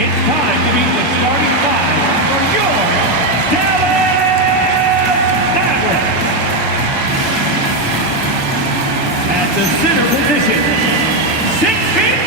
It's time to meet the starting five for your Dallas Mavericks. At the center position, 6 feet.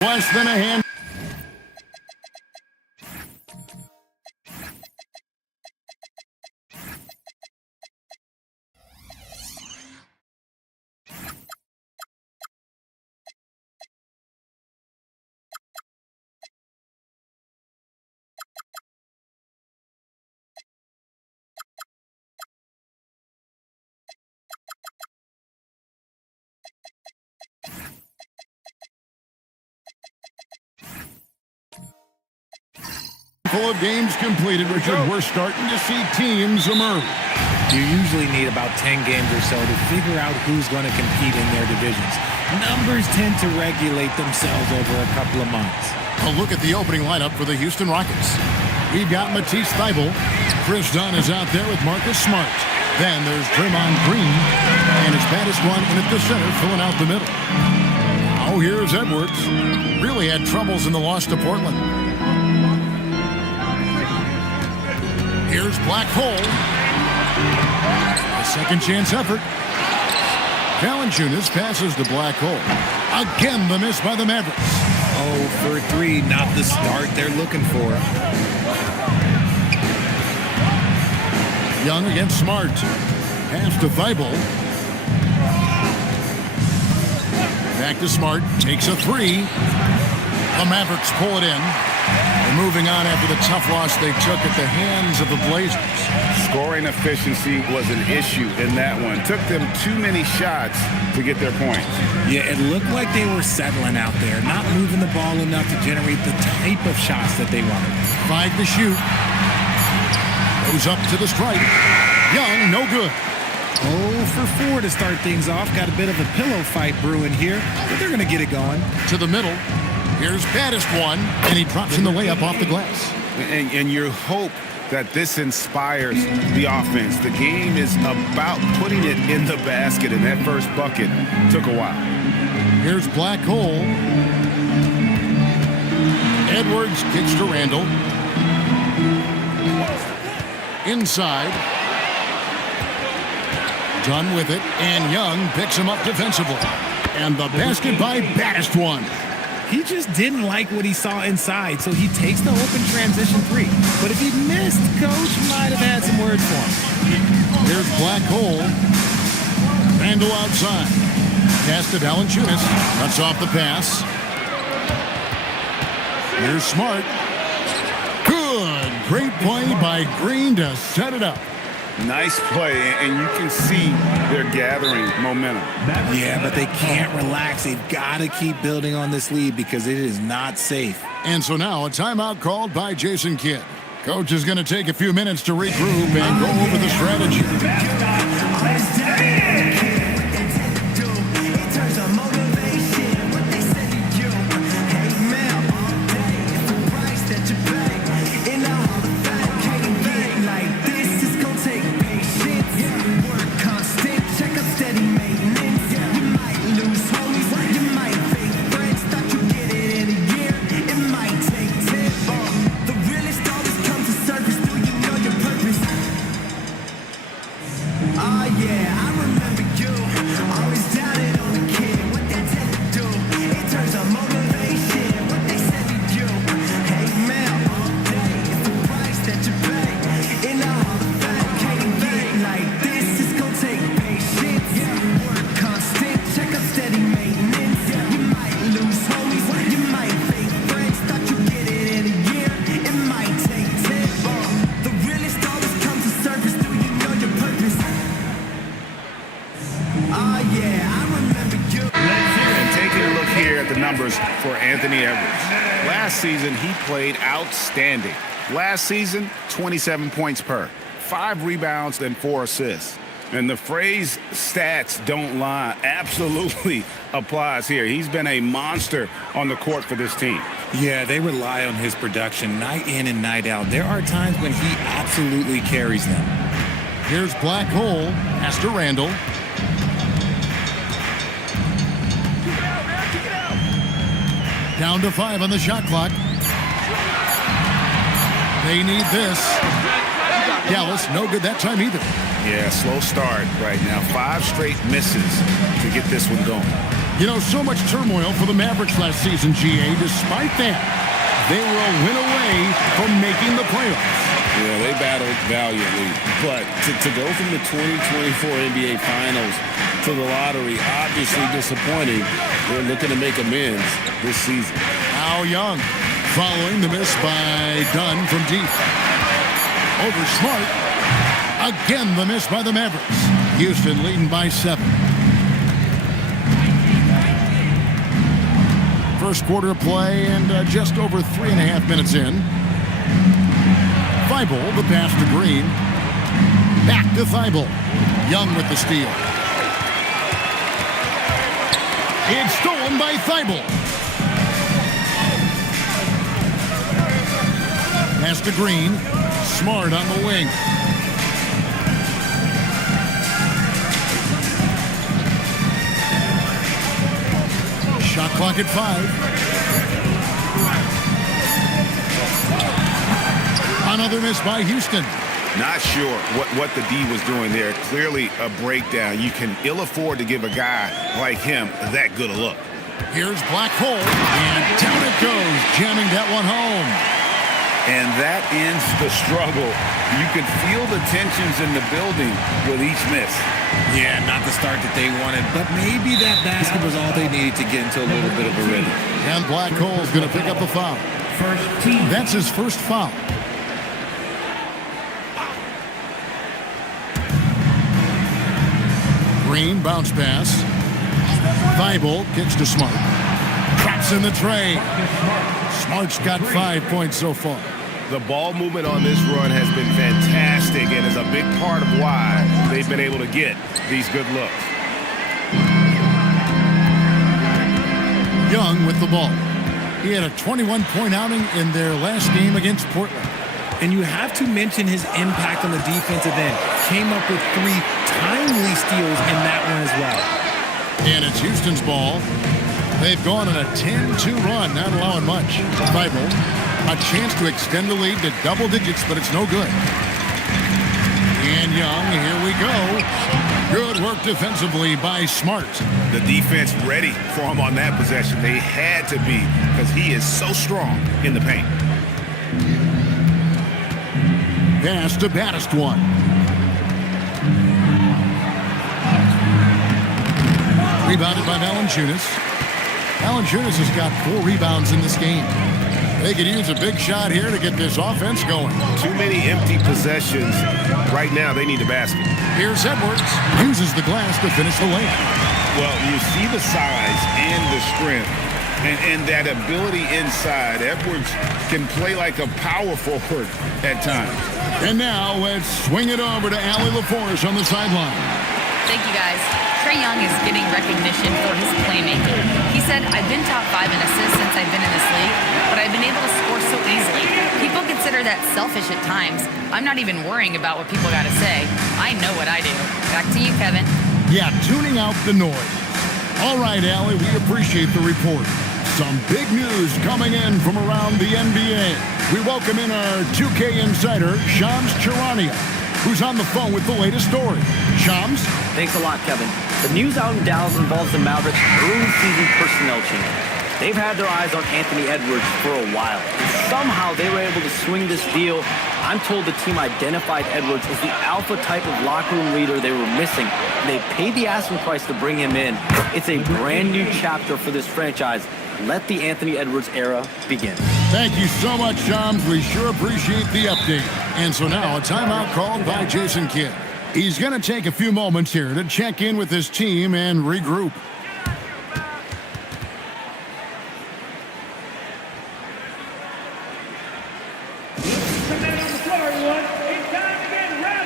Less than a hand. Full of games completed, Richard. We're starting to see teams emerge. You usually need about 10 games or so to figure out who's going to compete in their divisions. Numbers tend to regulate themselves over a couple of months. A look at the opening lineup for the Houston Rockets. We've got Matisse Thybulle. Chris Dunn is out there with Marcus Smart. Then there's Draymond Green. And his baddest one in at the center, filling out the middle. Oh, here's Edwards. Really had troubles in the loss to Portland. Here's Black Hole. A second chance effort. Valanciunas passes to Black Hole. Again, the miss by the Mavericks. Oh, for 3, not the start they're looking for. Young against Smart. Pass to Thybulle. Back to Smart. Takes a 3. The Mavericks pull it in. They're moving on after the tough loss they took at the hands of the Blazers. Scoring efficiency was an issue in that one. Took them too many shots to get their points. Yeah, it looked like they were settling out there, not moving the ball enough to generate the type of shots that they wanted. 5 to shoot. Goes up to the stripe. Young, no good. 0 for 4 to start things off. Got a bit of a pillow fight brewing here, but they're going to get it going. To the middle. Here's baddest one, and he drops in the layup off the glass. And you hope that this inspires the offense. The game is about putting it in the basket, and that first bucket took a while. Here's Black Hole. Edwards kicks to Randall. Inside. Done with it, and Young picks him up defensively. And the basket by baddest one. He just didn't like what he saw inside, so he takes the open transition 3. But if he missed, Coach might have had some words for him. Here's Black Hole. Randall outside. Pass to Valanciunas. Cuts off the pass. Here's Smart. Good. Great play by Green to set it up. Nice play, and you can see they're gathering momentum. Yeah, but they can't relax. They've got to keep building on this lead because it is not safe. And so now a timeout called by Jason Kidd. Coach is going to take a few minutes to regroup and go over the strategy. For Anthony Edwards. Last season, he played outstanding. Last season, 27 points per. 5 rebounds and 4 assists. And the phrase stats don't lie absolutely applies here. He's been a monster on the court for this team. Yeah, they rely on his production night in and night out. There are times when he absolutely carries them. Here's Black Hole. Pass to Randall. Down to 5 on the shot clock. They need this. Dallas, no good that time either. Yeah, slow start right now. 5 straight misses to get this one going. You know, so much turmoil for the Mavericks last season, GA. Despite that, they were a win away from making the playoffs. Yeah, they battled valiantly. But to go from the 2024 NBA Finals to the lottery, obviously disappointing. They're looking to make amends this season. Al Young following the miss by Dunn from deep. Over Smart. Again, the miss by the Mavericks. Houston leading by 7. First quarter of play and just over 3.5 minutes in. Thibault, the pass to Green. Back to Thibault. Young with the steal. It's stolen by Thibault. Pass to Green. Smart on the wing. Shot clock at 5. Another miss by Houston. Not sure what the D was doing there. Clearly a breakdown. You can ill afford to give a guy like him that good a look. Here's Black Hole, and down it goes, jamming that one home. And that ends the struggle. You could feel the tensions in the building with each miss. Yeah, not the start that they wanted, but maybe that basket was all they needed to get into a little bit of a rhythm. And Black Hole's going to pick up the foul. That's his first foul. Green, bounce pass. Thibault kicks to Smart. Drops in the tray. Smart's got 5 points so far. The ball movement on this run has been fantastic and is a big part of why they've been able to get these good looks. Young with the ball. He had a 21-point outing in their last game against Portland. And you have to mention his impact on the defensive end. Came up with 3 timely steals in that one as well. And it's Houston's ball. They've gone on a 10-2 run, not allowing much. Thibault, a chance to extend the lead to double digits, but it's no good. And Young, here we go. Good work defensively by Smart. The defense ready for him on that possession. They had to be because he is so strong in the paint. Pass to Baddest one. Rebounded by Valanciunas. Valanciunas has got 4 rebounds in this game. They could use a big shot here to get this offense going. Too many empty possessions. Right now, they need a basket. Here's Edwards. Uses the glass to finish the layup. Well, you see the size and the strength and that ability inside. Edwards can play like a power forward at times. And now let's swing it over to Allie LaForce on the sideline. Thank you, guys. Trae Young is getting recognition for his playmaking. He said, I've been top 5 in assists since I've been in this league, but I've been able to score so easily. People consider that selfish at times. I'm not even worrying about what people got to say. I know what I do. Back to you, Kevin. Yeah, tuning out the noise. All right, Allie, we appreciate the report. Some big news coming in from around the NBA. We welcome in our 2K insider, Shams Charania, who's on the phone with the latest story. Shams? Thanks a lot, Kevin. The news out in Dallas involves the Mavericks' early season personnel change. They've had their eyes on Anthony Edwards for a while. Somehow they were able to swing this deal. I'm told the team identified Edwards as the alpha type of locker room leader they were missing. They paid the asking price to bring him in. It's a brand new chapter for this franchise. Let the Anthony Edwards era begin. Thank you so much, Shams. We sure appreciate the update. And so now a timeout called by Jason Kidd. He's going to take a few moments here to check in with his team and regroup. Come in on the floor, everyone. It's time to get rowdy.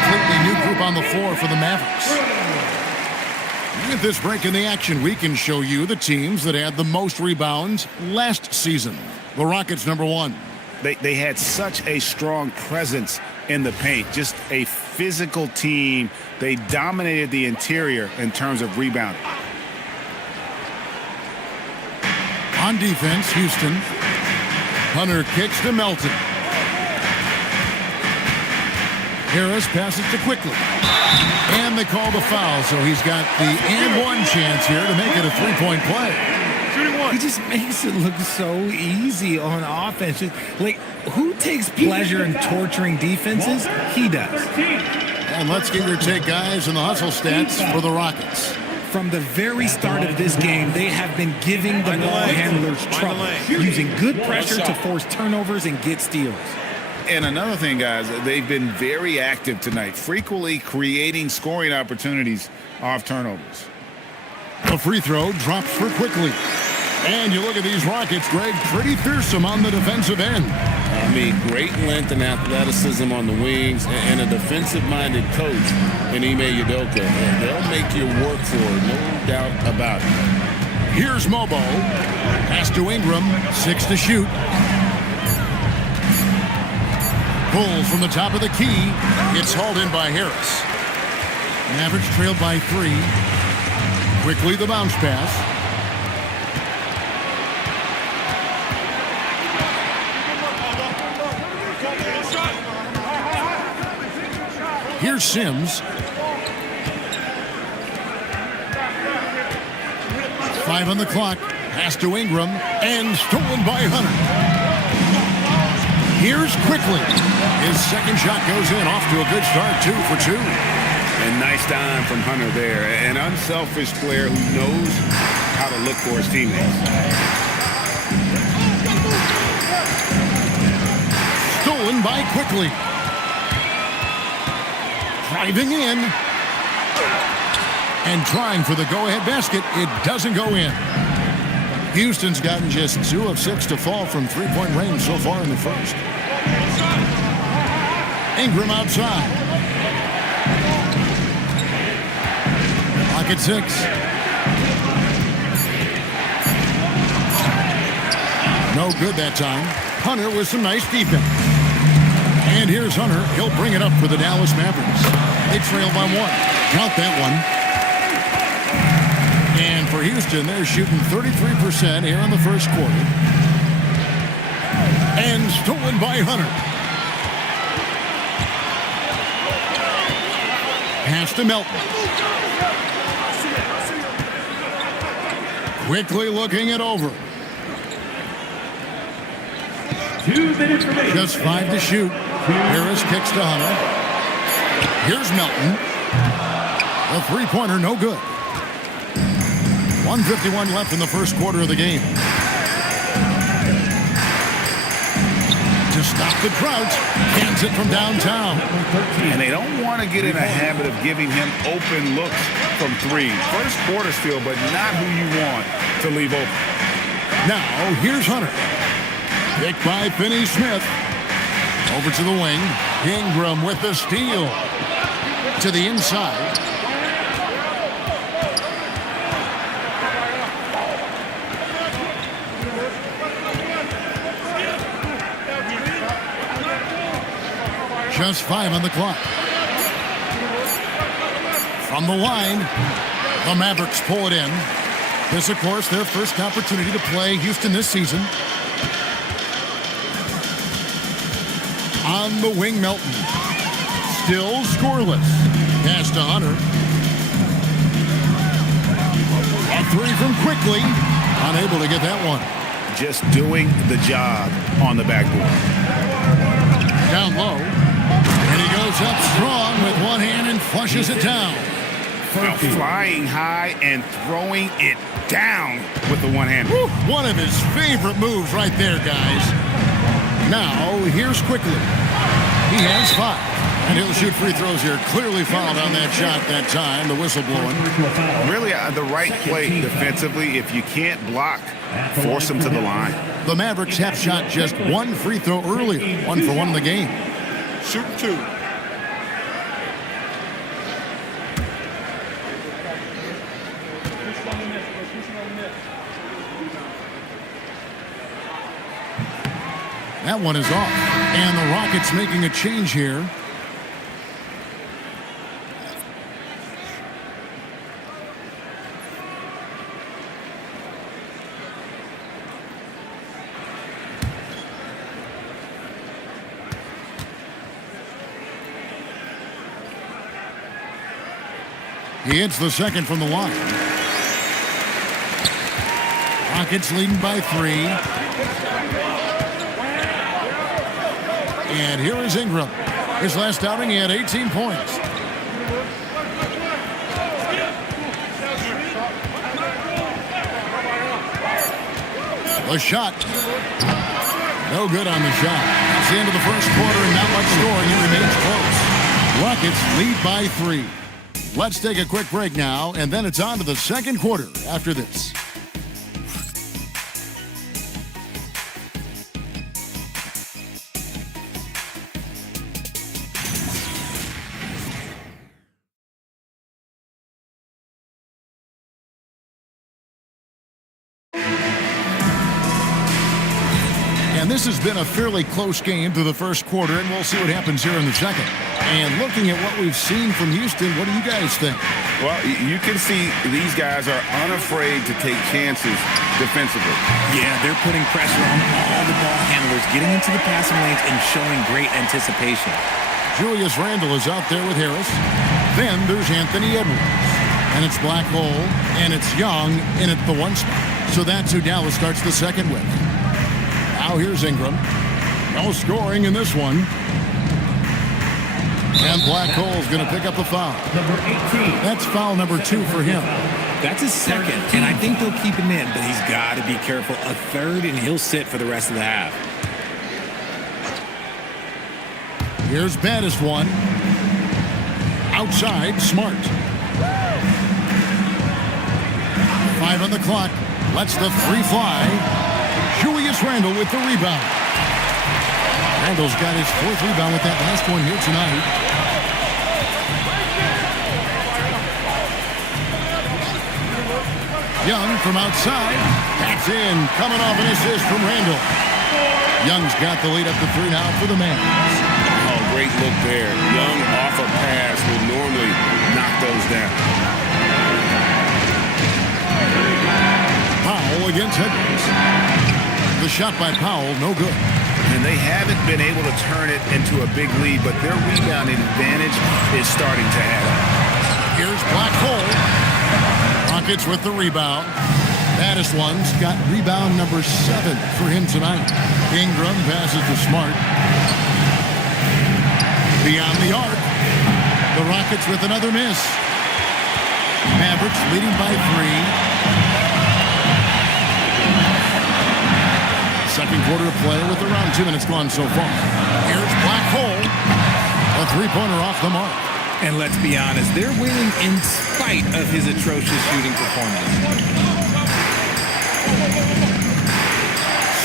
completely new group on the floor for the Mavericks. With this break in the action, we can show you the teams that had the most rebounds last season. The Rockets, number 1. They had such a strong presence in the paint, just a physical team. They dominated the interior in terms of rebounding. On defense, Houston. Hunter kicks to Melton. Harris passes to Quickly. And they call the foul, so he's got the and one chance here to make it a three-point play. He just makes it look so easy on offense. Like, who takes pleasure in torturing defenses? He does. And let's get your take, guys, on the hustle stats for the Rockets. From the very start of this game, they have been giving the ball handlers trouble, using good pressure to force turnovers and get steals. And another thing, guys, they've been very active tonight, frequently creating scoring opportunities off turnovers. The free throw drops for Quickly. And you look at these Rockets, Greg, pretty fearsome on the defensive end. I mean, great length and athleticism on the wings, and a defensive-minded coach in Ime Udoka. And they'll make you work for it, no doubt about it. Here's Mobo. Pass to Ingram, 6 to shoot. Pulls from the top of the key. It's hauled in by Harris. Mavericks trailed by 3. Quickly the bounce pass. Here's Sims. 5 on the clock. Pass to Ingram. And stolen by Hunter. Here's Quickly. His second shot goes in. Off to a good start. 2 for 2. And nice dime from Hunter there. An unselfish player who knows how to look for his teammates. Stolen by Quickly. Driving in. And trying for the go-ahead basket. It doesn't go in. Houston's gotten just 2 of 6 to fall from three-point range so far in the first. Ingram outside. Clock at 6. No good that time. Hunter with some nice defense. And here's Hunter. He'll bring it up for the Dallas Mavericks. They trail by 1. Count that one. And for Houston, they're shooting 33% here in the first quarter. And stolen by Hunter. Pass to Melton. Quickly looking it over. 2 minutes remaining. Just 5 to shoot. Harris kicks to Hunter. Here's Melton. The three-pointer, no good. 1:51 left in the first quarter of the game. To stop the drought, hands it from downtown. And they don't want to get in a habit of giving him open looks from 3. First quarter steal, but not who you want to leave open. Now, here's Hunter. Picked by Finney-Smith. Over to the wing. Ingram with the steal. To the inside. Just 5 on the clock. From the line, the Mavericks pull it in. This, of course, their first opportunity to play Houston this season. On the wing, Melton. Still scoreless. Pass to Hunter. A 3 from Quickly. Unable to get that one. Just doing the job on the backboard. Down low. And he goes up strong with one hand and flushes it down. Now flying high and throwing it down with the one hand. One of his favorite moves right there, guys. Now, here's Quickly. He has 5. And he'll shoot free throws here. Clearly fouled on that shot that time. The whistle blowing. Really the right play defensively. If you can't block, force him to the line. The Mavericks have shot just 1 free throw earlier. 1 for 1 in the game. Shooting 2. That one is off. And the Rockets making a change here. He hits the second from the line. Rockets leading by 3. And here is Ingram. His last outing, he had 18 points. The shot. No good on the shot. It's the end of the first quarter and not much scoring. It remains close. Rockets lead by 3. Let's take a quick break now, and then it's on to the second quarter after this. And this has been a fairly close game through the first quarter, and we'll see what happens here in the second. And looking at what we've seen from Houston, what do you guys think? Well, you can see these guys are unafraid to take chances defensively. Yeah, they're putting pressure on all the ball handlers, getting into the passing lanes and showing great anticipation. Julius Randle is out there with Harris. Then there's Anthony Edwards. And it's Black Hole, and it's Young in at the 1 spot. So that's who Dallas starts the second with. Now here's Ingram. No scoring in this one. And Black Hole's going to pick up the foul. Number 18. That's foul number 2 for him. That's his second, and I think they'll keep him in, but he's got to be careful. A third, and he'll sit for the rest of the half. Here's baddest one. Outside, Smart. 5 on the clock. Lets the 3 fly. Julius Randle with the rebound. Randle's got his 4th rebound with that last one here tonight. Young from outside. That's in. Coming off an assist from Randle. Young's got the lead up to 3 now for the Mavericks. Oh, great look there. Young off a pass would normally knock those down. Powell against Edwards. The shot by Powell, no good. And they haven't been able to turn it into a big lead, but their rebounding advantage is starting to add up. Here's Black Hole. Rockets with the rebound. Baddest one's got rebound number 7 for him tonight. Ingram passes to Smart. Beyond the arc. The Rockets with another miss. Mavericks leading by 3. Second quarter of play with around 2 minutes gone so far. Here's Black Hole. A 3-pointer off the mark. And let's be honest, they're winning in spite of his atrocious shooting performance.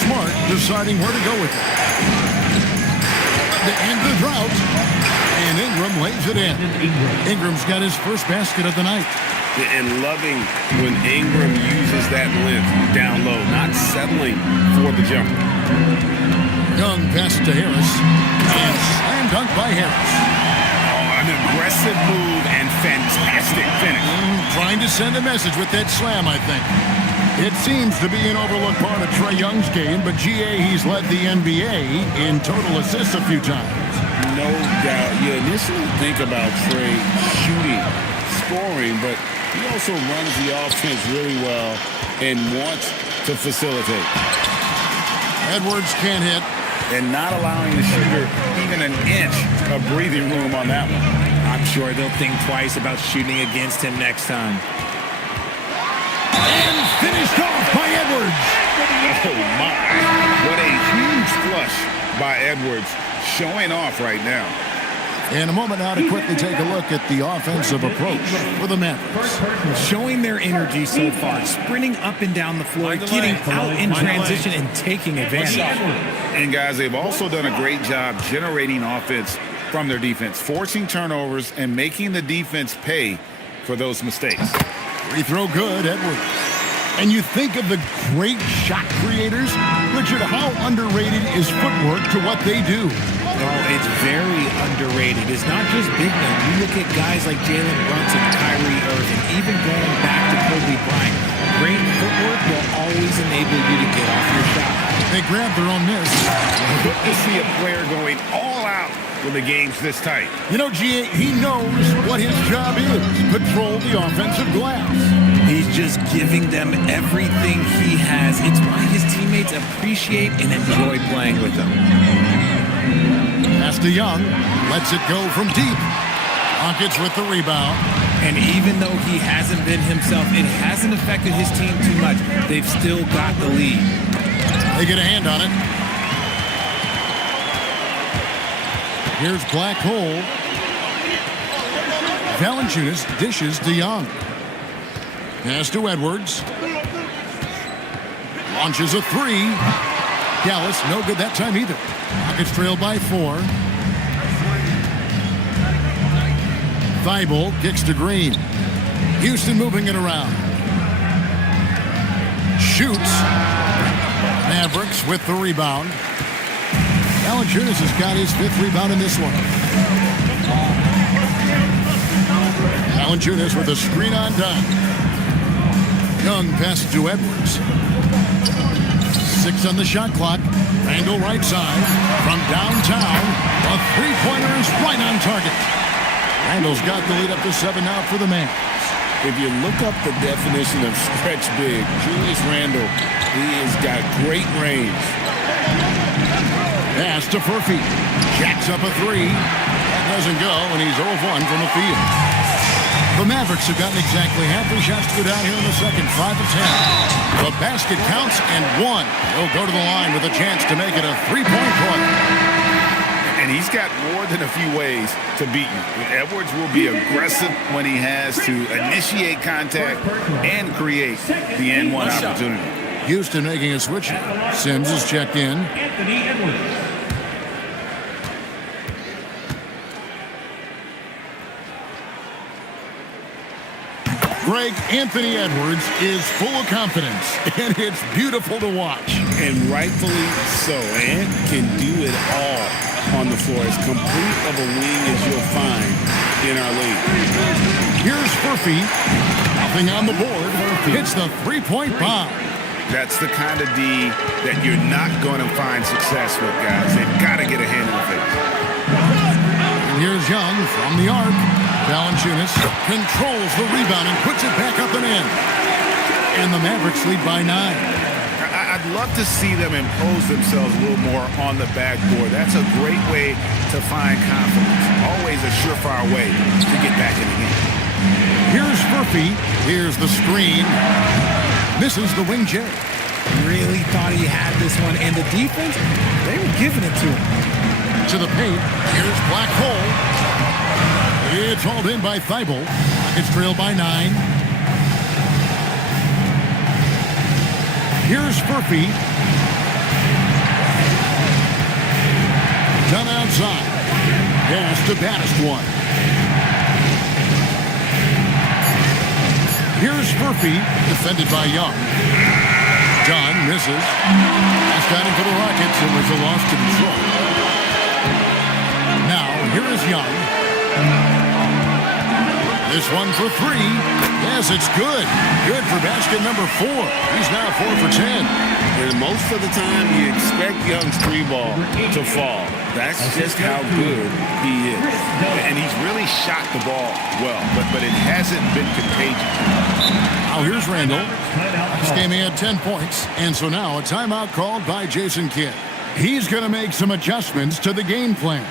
Smart deciding where to go with it. To end the drought. And Ingram lays it in. Ingram's got his first basket of the night. And loving when Ingram uses that length down low, not settling for the jumper. Young pass to Harris. And slam dunk by Harris. Oh, an aggressive move and fantastic finish. Trying to send a message with that slam, I think. It seems to be an overlooked part of Trae Young's game, but GA, he's led the NBA in total assists a few times. No doubt. You initially think about Trae shooting, scoring, but he also runs the offense really well and wants to facilitate. Edwards can't hit. And not allowing the shooter even an inch of breathing room on that one. I'm sure they'll think twice about shooting against him next time. And finished off by Edwards. Oh, my. What a huge flush by Edwards, showing off right now. In a moment now to quickly take a look at the offensive approach for the Mavericks. Showing their energy so far, sprinting up and down the floor, getting out in transition and taking advantage. And guys, they've also done a great job generating offense from their defense, forcing turnovers and making the defense pay for those mistakes. Free throw good, Edwards. And you think of the great shot creators, Richard, how underrated is footwork to what they do? Oh, it's very underrated. It's not just big men. You look at guys like Jalen Brunson, Kyrie Irving, even going back to Kobe Bryant. Great footwork will always enable you to get off your shot. They grab their own miss. Good to see a player going all out when the game's this tight. You know, GA, he knows what his job is. Control the offensive glass. He's just giving them everything he has. It's why his teammates appreciate and enjoy playing with him. Pass to Young. Lets it go from deep. Rockets with the rebound. And even though he hasn't been himself, it hasn't affected his team too much. They've still got the lead. They get a hand on it. Here's Black Hole. Valanciunas dishes to Young. Pass to Edwards. Launches a three. Dallas, no good that time either. Rockets trail by 4. Thibault kicks to Green. Houston moving it around. Shoots. Mavericks with the rebound. Valanciunas has got his 5th rebound in this one. Valanciunas with a screen on down. Young passes to Edwards. 6 on the shot clock. Angle right side. From downtown. A three-pointer is right on target. Randall's got the lead up to 7 now for the Mavs. If you look up the definition of stretch big, Julius Randle, he has got great range. Pass to Furphy. Jacks up a 3. That doesn't go, and he's 0 of 1 from the field. The Mavericks have gotten exactly half their shots to go down here in the second, 5 of 10. The basket counts and 1. He'll go to the line with a chance to make it a 3-point play. And he's got more than a few ways to beat you. Edwards will be aggressive when he has to initiate contact and create the N1 opportunity. Houston making a switch. Sims is checked in. Anthony Edwards. Greg, Anthony Edwards is full of confidence, and it's beautiful to watch. And rightfully so. Ant can do it all on the floor. As complete of a wing as you'll find in our league. Here's Furphy. Nothing on the board. Hits the 3-point bomb. That's the kind of D that you're not going to find success with, guys. They've got to get a hand in the face. And here's Young from the arc. Valanciunas controls the rebound and puts it back up and in. And the Mavericks lead by 9. I'd love to see them impose themselves a little more on the backboard. That's a great way to find confidence. Always a surefire way to get back in the game. Here's Furphy. Here's the screen. Misses the wing J. Really thought he had this one. And the defense, they were giving it to him. To the paint. Here's Black Hole. It's hauled in by Thibault. It's trailed by 9. Here's Furphy. Done outside. Pass to Baddest one. Here's Furphy, defended by Young. Dunn misses. Pass down for the Rockets. It was a loss to Detroit. Now, here is Young. This one for 3. Yes, it's good. Good for basket number 4. He's now 4 for 10. And most of the time, you expect Young's 3 ball to fall. That's just how good he is. And he's really shot the ball well, but it hasn't been contagious. Now here's Randall. This game he had 10 points, and so now a timeout called by Jason Kidd. He's going to make some adjustments to the game plan.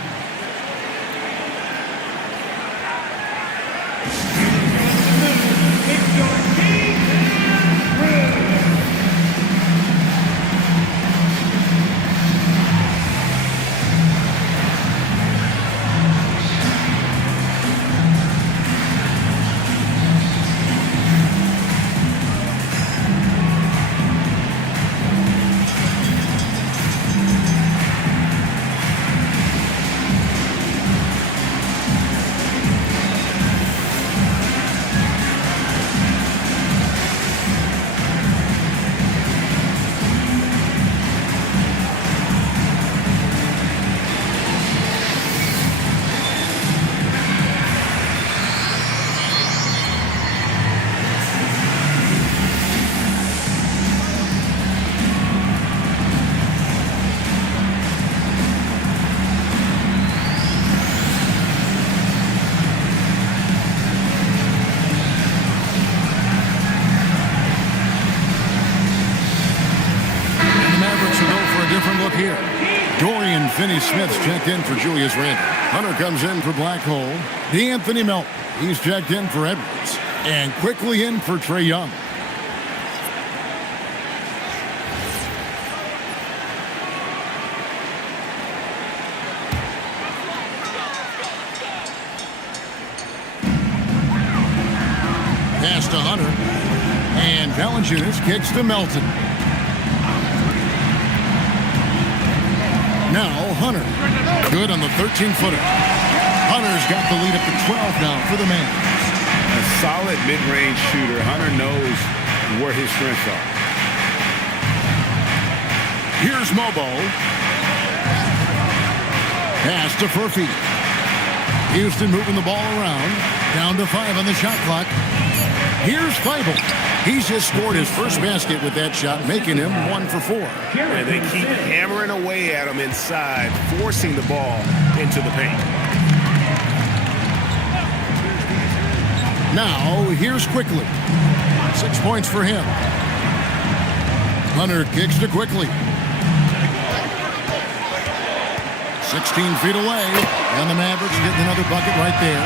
Finney Smith's checked in for Julius Randle. Hunter comes in for Blackhole. D'Anthony Melton, he's checked in for Edwards. And quickly in for Trae Young. Pass to Hunter. And Valanciunas kicks to Melton. Now Hunter. Good on the 13-footer. Hunter's got the lead up to 12 now for the Mavericks. A solid mid-range shooter. Hunter knows where his strengths are. Here's Mobo. Pass to Furphy. Houston moving the ball around. Down to 5 on the shot clock. Here's Feibel. He's just scored his first basket with that shot, making him 1 for 4. And they keep hammering away at him inside, forcing the ball into the paint. Now, here's Quickly. 6 points for him. Hunter kicks to Quickly. 16 feet away. And the Mavericks getting another bucket right there.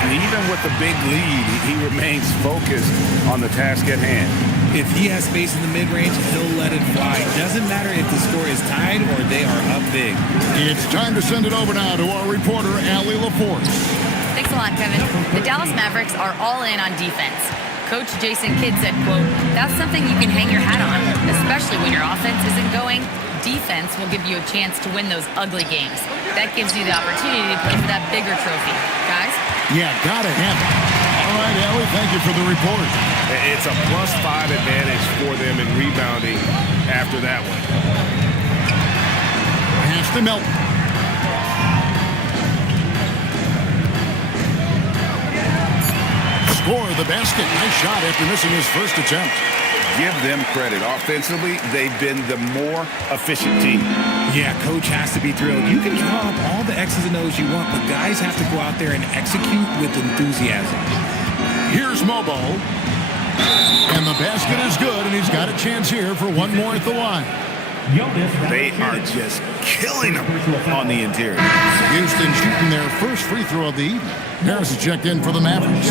And even with the big lead, he remains focused on the task at hand. If he has space in the mid-range, he'll let it fly. Doesn't matter if the score is tied or they are up big. It's time to send it over now to our reporter, Allie LaForce. Thanks a lot, Kevin. The Dallas Mavericks are all in on defense. Coach Jason Kidd said, quote, "That's something you can hang your hat on, especially when your offense isn't going. Defense will give you a chance to win those ugly games. That gives you the opportunity to play for that bigger trophy. Guys?" Yeah, gotta have it. All right, Allie, thank you for the report. It's a +5 advantage for them in rebounding after that one. Pass to Melton. Score the basket. Nice shot after missing his first attempt. Give them credit. Offensively, they've been the more efficient team. Yeah, coach has to be thrilled. You can draw up all the X's and O's you want, but guys have to go out there and execute with enthusiasm. Here's Mobo. And the basket is good, and he's got a chance here for one more at the line. They are just killing them on the interior. Houston shooting their first free throw of the evening. Harris is checked in for the Mavericks.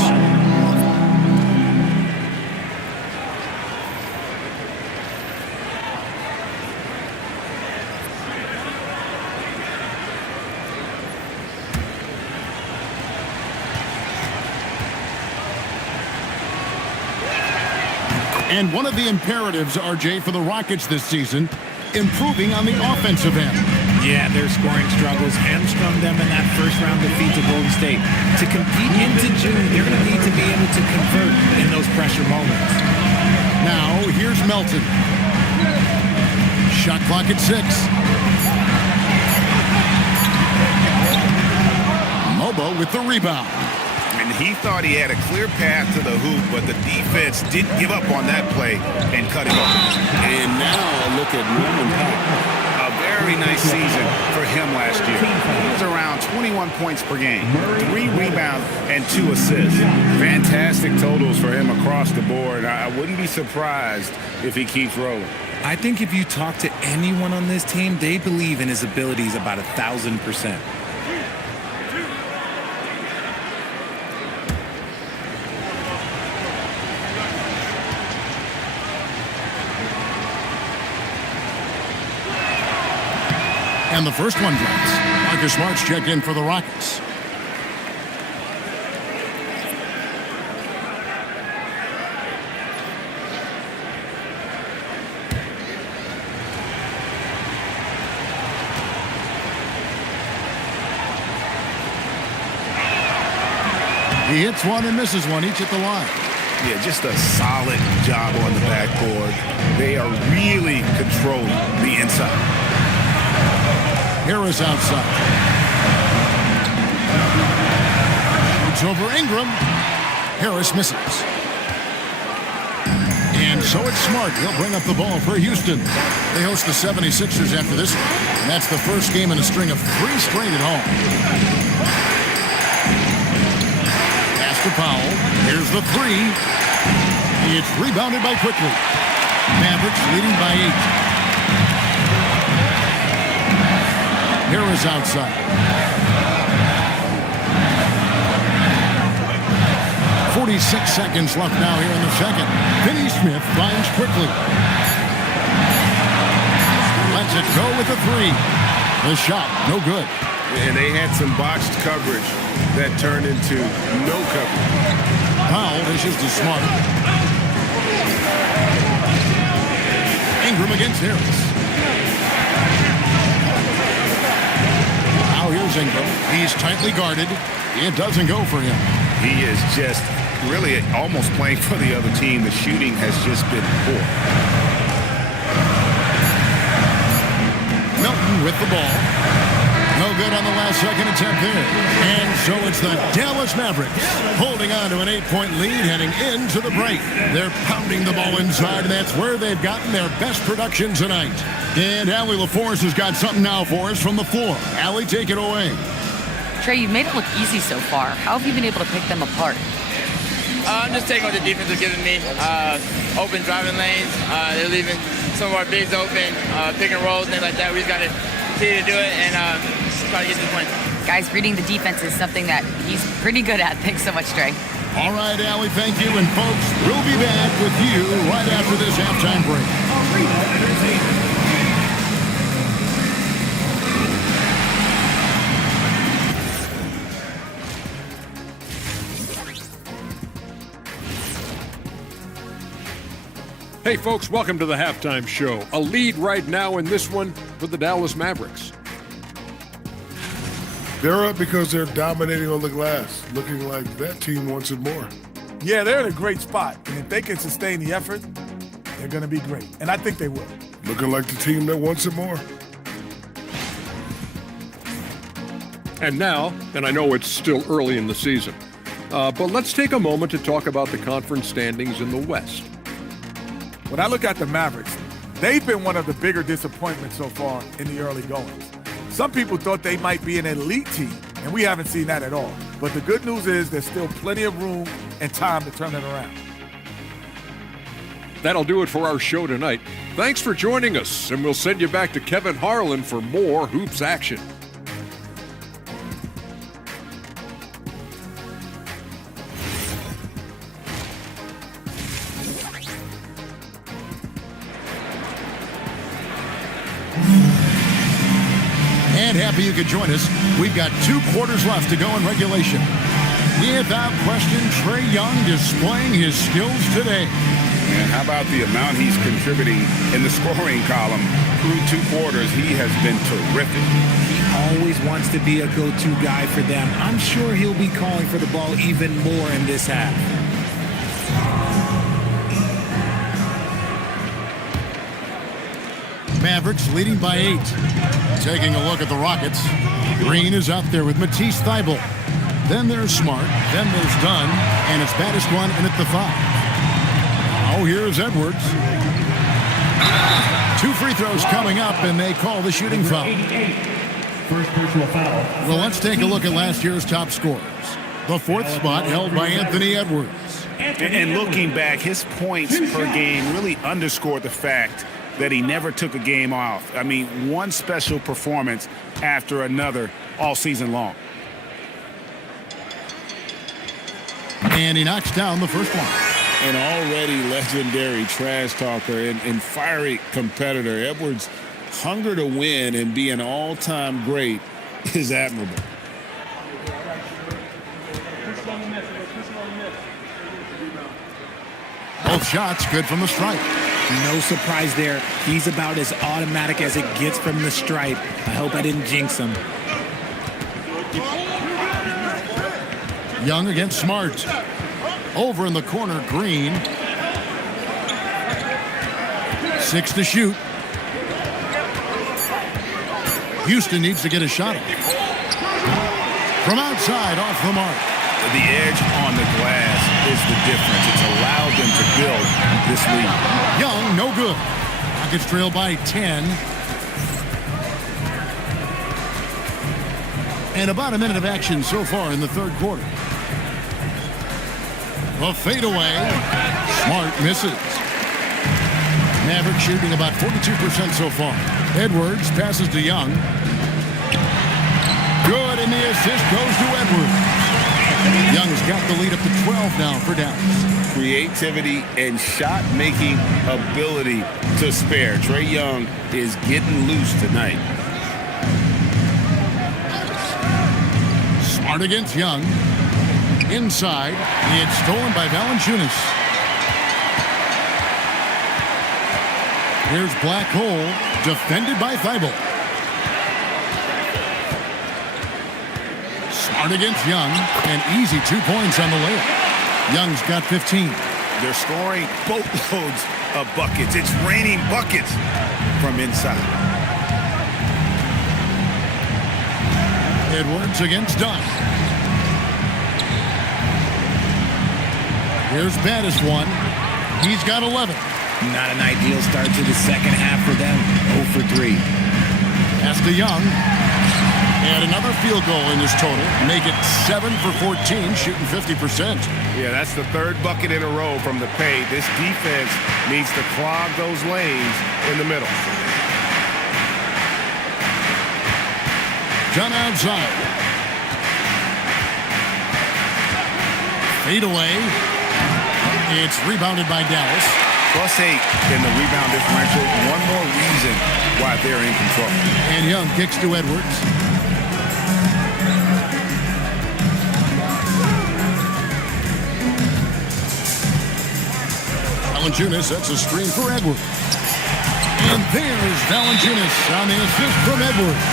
And one of the imperatives, RJ, for the Rockets this season, improving on the offensive end. Yeah, their scoring struggles hamstrung them in that first round defeat to Golden State. To compete into June, they're going to need to be able to convert in those pressure moments. Now, here's Melton. Shot clock at 6. Mobo with the rebound. And he thought he had a clear path to the hoop, but the defense didn't give up on that play and cut him off. And now a look at Norman Powell. A very nice season for him last year. He was around 21 points per game, 3 rebounds and 2 assists. Fantastic totals for him across the board. I wouldn't be surprised if he keeps rolling. I think if you talk to anyone on this team, they believe in his abilities about 1,000%. And the first one drops. Marcus Smart's checked in for the Rockets. He hits one and misses one, each at the line. Yeah, just a solid job on the backboard. They are really controlling the inside. Harris outside. It's over Ingram. Harris misses. And so it's Smart. He'll bring up the ball for Houston. They host the 76ers after this one. And that's the first game in a string of 3 straight at home. Pass to Powell. Here's the 3. It's rebounded by Quickly. Mavericks leading by 8. Harris outside. 46 seconds left now here in the second. Finney Smith finds quickly. Lets it go with a three. The shot, no good. And they had some botched coverage that turned into no coverage. Powell dishes to Smart. Ingram against Harris. Now here's Ingram. He's tightly guarded. It doesn't go for him. He is just really almost playing for the other team. The shooting has just been poor. Milton with the ball. No good on the last second attempt there. And so it's the Dallas Mavericks holding on to an 8-point lead heading into the break. They're pounding the ball inside, and that's where they've gotten their best production tonight. And Allie LaForce has got something now for us from the floor. Allie, take it away. Trey, you've made it look easy so far. How have you been able to pick them apart? I'm just taking what the defense is giving me. Open driving lanes. They're leaving some of our bigs open, pick and rolls, things like that. We just got to continue to do it and try to get this win. Guys, reading the defense is something that he's pretty good at. Thanks so much, Trey. All right, Allie, thank you. And folks, we'll be back with you right after this halftime break. Hey folks, welcome to the halftime show. A lead right now in this one for the Dallas Mavericks. They're up because they're dominating on the glass, looking like that team wants it more. Yeah, they're in a great spot, and if they can sustain the effort, they're going to be great, and I think they will. Looking like the team that wants it more. And now, and I know it's still early in the season, but let's take a moment to talk about the conference standings in the West. When I look at the Mavericks, they've been one of the bigger disappointments so far in the early goings. Some people thought they might be an elite team, and we haven't seen that at all. But the good news is there's still plenty of room and time to turn it around. That'll do it for our show tonight. Thanks for joining us, and we'll send you back to Kevin Harlan for more hoops action. And happy you could join us. We've got 2 quarters left to go in regulation. Without question, Trae Young displaying his skills today. And how about the amount he's contributing in the scoring column? Through 2 quarters, he has been terrific. He always wants to be a go-to guy for them. I'm sure he'll be calling for the ball even more in this half. Mavericks leading by 8. Taking a look at the Rockets. Green is out there with Matisse Thybulle. Then there's Smart. Then there's Dunn. And it's baddest one in at the 5. Oh, here's Edwards. 2 free throws coming up, and they call the shooting foul. First personal foul. Well, let's take a look at last year's top scorers. The 4th spot held by Anthony Edwards. And looking back, his points per game really underscored the fact that he never took a game off. I mean, one special performance after another all season long. And he knocks down the first one. An already legendary trash talker and fiery competitor, Edwards' hunger to win and be an all-time great is admirable. Both shots good from the stripe. No surprise there. He's about as automatic as it gets from the stripe. I hope I didn't jinx him. Young against Smart. Over in the corner, Green. 6 to shoot. Houston needs to get a shot off. From outside, off the mark. The edge on the glass is the difference. It's allowed them to build this lead. Young, no good. Rockets trail by 10. And about a minute of action so far in the 3rd quarter. A fadeaway. Smart misses. Mavericks shooting about 42% so far. Edwards passes to Young. Good, and the assist goes to Edwards. Young's got the lead up to 12 now for Dallas. Creativity and shot-making ability to spare. Trae Young is getting loose tonight. Smart against Young. Inside. It's stolen by Valanciunas. Here's Black Hole. Defended by Thibault. Smart against Young. And easy 2 points on the layup. Young's got 15. They're scoring boatloads of buckets. It's raining buckets from inside. Edwards against Dunn. Here's Baddest one. He's got 11. Not an ideal start to the second half for them. 0 for 3. Pass to Young. And another field goal in his total. Make it 7 for 14, shooting 50%. Yeah, that's the third bucket in a row from the paint. This defense needs to clog those lanes in the middle. Dunn outside. Fade away. It's rebounded by Dallas. +8 in the rebound differential. One more reason why they're in control. And Young kicks to Edwards. Valanciunas sets a screen for Edwards. And there's Valanciunas on the assist from Edwards.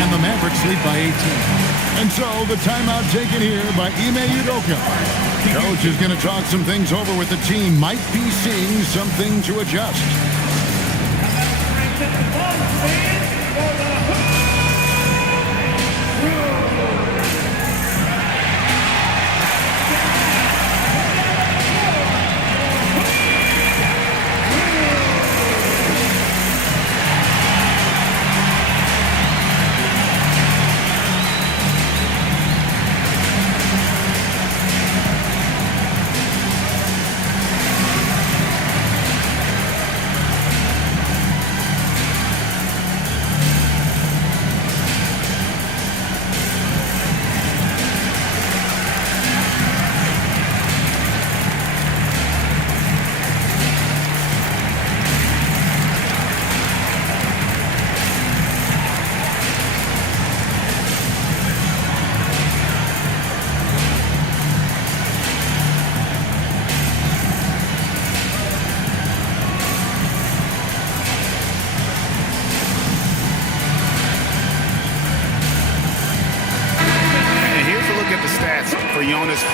And the Mavericks lead by 18. And so the timeout taken here by Ime Udoka. Coach is going to talk some things over with the team. Might be seeing something to adjust.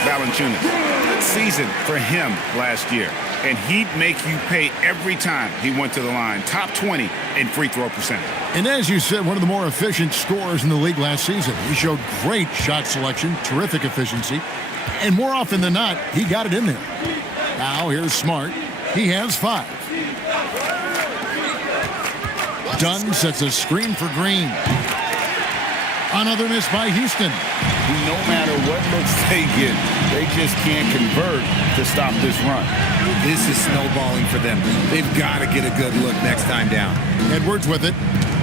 Valanciunas. Good season for him last year. And he'd make you pay every time he went to the line. Top 20 in free throw percentage. And as you said, one of the more efficient scorers in the league last season. He showed great shot selection, terrific efficiency. And more often than not, he got it in there. Now here's Smart. He has 5. Dunn sets a screen for Green. Another miss by Houston. No matter what looks they get, they just can't convert to stop this run. This is snowballing for them. They've got to get a good look next time down. Edwards with it.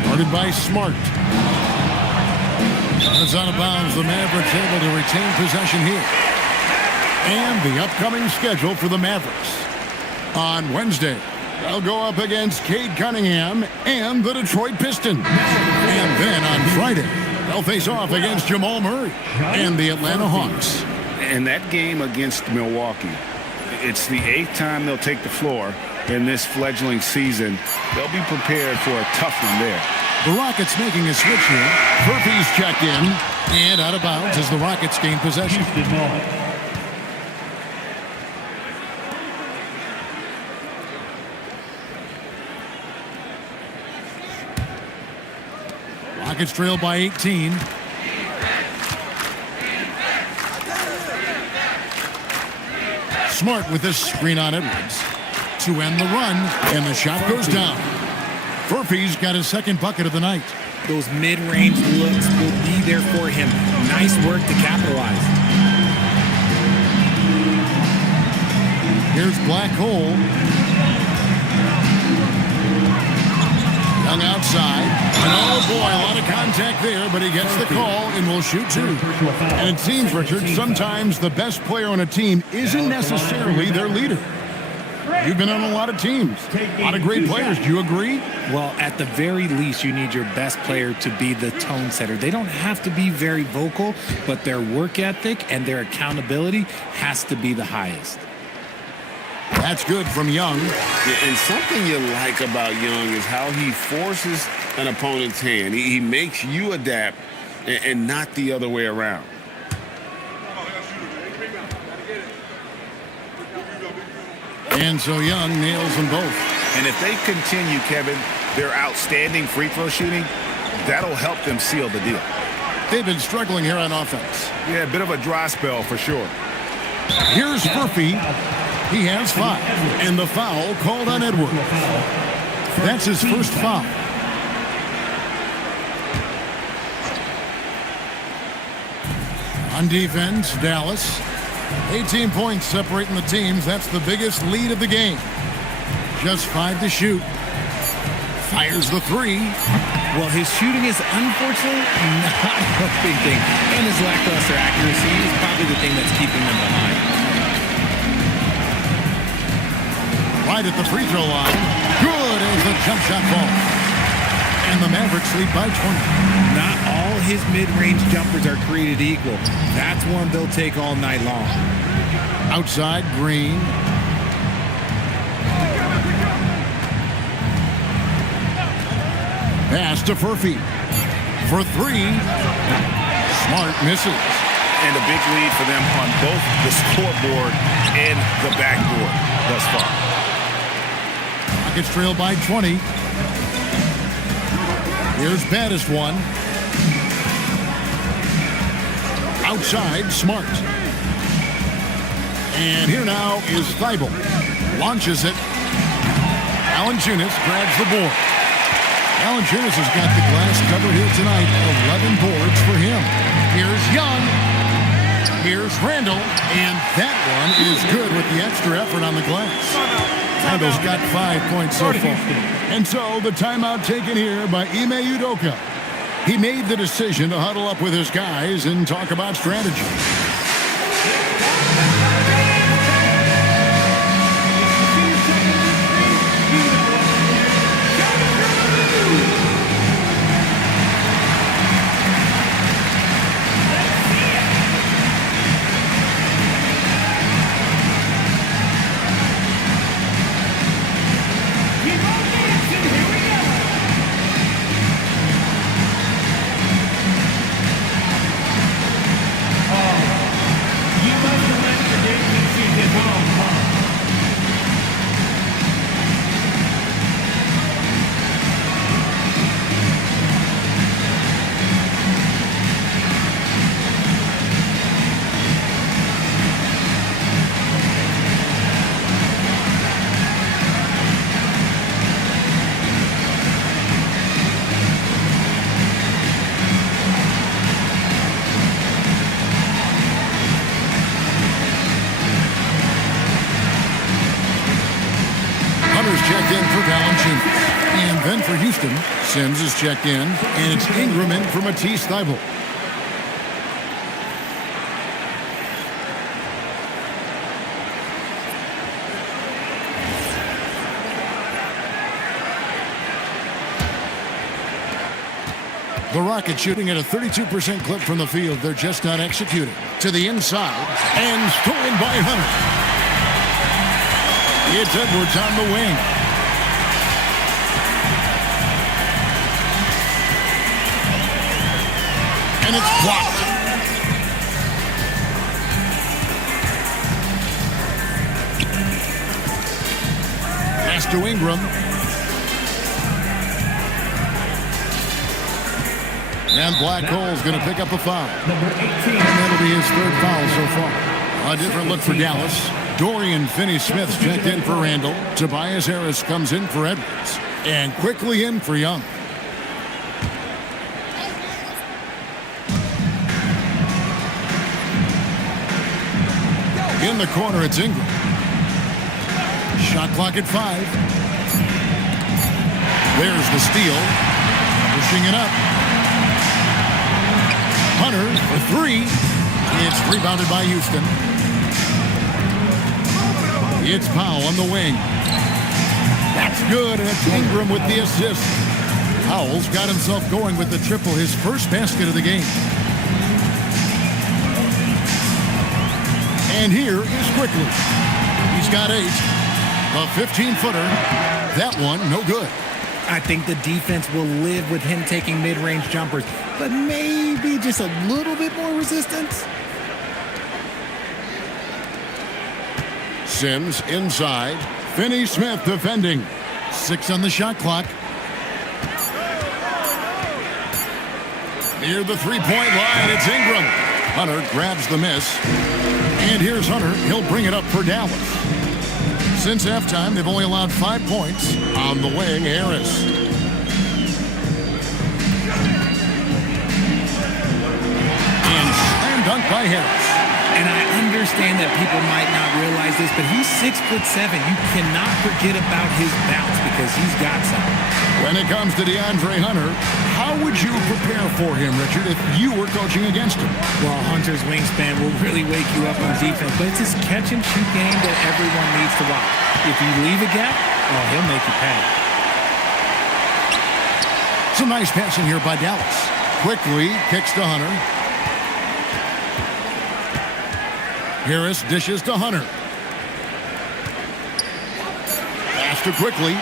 Guarded by Smart. It's out of bounds. The Mavericks able to retain possession here. And the upcoming schedule for the Mavericks. On Wednesday, they'll go up against Cade Cunningham and the Detroit Pistons. And then on Friday, they'll face off against Jamal Murray and the Atlanta Hawks. And that game against Milwaukee, it's the 8th time they'll take the floor in this fledgling season. They'll be prepared for a tough one there. The Rockets making a switch here. Murphy's checked in and out of bounds as the Rockets gain possession. Rockets trail by 18. Smart with this screen on Edwards to end the run, and the shot goes down. Murphy's got his second bucket of the night. Those mid-range looks will be there for him. Nice work to capitalize. Here's Black Hole. Young outside. And oh boy, a lot of contact there, but he gets the call and will shoot two. And it seems, Richard, sometimes the best player on a team isn't necessarily their leader. You've been on a lot of teams, a lot of great players. Do you agree? Well, at the very least, you need your best player to be the tone setter. They don't have to be very vocal, but their work ethic and their accountability has to be the highest. That's good from Young. Yeah, and something you like about Young is how he forces an opponent's hand. He makes you adapt and not the other way around. And so Young nails them both. And if they continue, Kevin, their outstanding free throw shooting, that'll help them seal the deal. They've been struggling here on offense. Yeah, a bit of a dry spell for sure. Here's Murphy. He has 5. And the foul called on Edwards. That's his first foul. On defense, Dallas. 18 points separating the teams. That's the biggest lead of the game. Just 5 to shoot. Fires the 3. Well, his shooting is unfortunately not a big thing. And his lackluster accuracy is probably the thing that's keeping them behind. Right at the free throw line. Good as the jump shot falls. And the Mavericks lead by 20. Not all his mid-range jumpers are created equal. That's one they'll take all night long. Outside, Green. Pass to Murphy. For 3. Smart misses. And a big lead for them on both the scoreboard and the backboard thus far. Rockets trail by 20. Here's baddest one. Outside, Smart. And here now is Thibault. Launches it. Valanciunas grabs the board. Valanciunas has got the glass covered here tonight. 11 boards for him. Here's Young. Here's Randall. And that one is good with the extra effort on the glass. Randall's got 5 points so far. And so the timeout taken here by Ime Udoka. He made the decision to huddle up with his guys and talk about strategy. Checked in for Valanciunas. And then for Houston, Sims is checked in, and it's Ingram in for Matisse Thybulle. The Rockets shooting at a 32% clip from the field. They're just not executing. To the inside, and stolen by Hunter. It's Edwards on the wing. And it's blocked. Pass to Ingram. And Black Hole's going to pick up a foul. And that'll be his 3rd foul so far. A different look for Dallas. Dorian Finney-Smith's checked in for Randall. Tobias Harris comes in for Edwards. And quickly in for Young. In the corner, it's Ingram. Shot clock at 5. There's the steal. Pushing it up. Hunter for three. It's rebounded by Houston. It's Powell on the wing. That's good, and it's Ingram with the assist. Powell's got himself going with the triple, his first basket of the game. And here is Quickly. He's got 8. A 15-footer. That one, no good. I think the defense will live with him taking mid-range jumpers, but maybe just a little bit more resistance. Sims inside. Finney-Smith defending. 6 on the shot clock. Near the three-point line, it's Ingram. Hunter grabs the miss. And here's Hunter. He'll bring it up for Dallas. Since halftime, they've only allowed 5 points. On the wing, Harris. And slam dunk by Harris. And I understand that people might not realize this, but he's 6'7". You cannot forget about his bounce because he's got some. When it comes to DeAndre Hunter, how would you prepare for him, Richard, if you were coaching against him? Well, Hunter's wingspan will really wake you up on defense, but it's his catch-and-shoot game that everyone needs to watch. If you leave a gap, well, he'll make you pay. Some nice passing here by Dallas. Quickly kicks to Hunter. Harris dishes to Hunter. Pass to Quickly.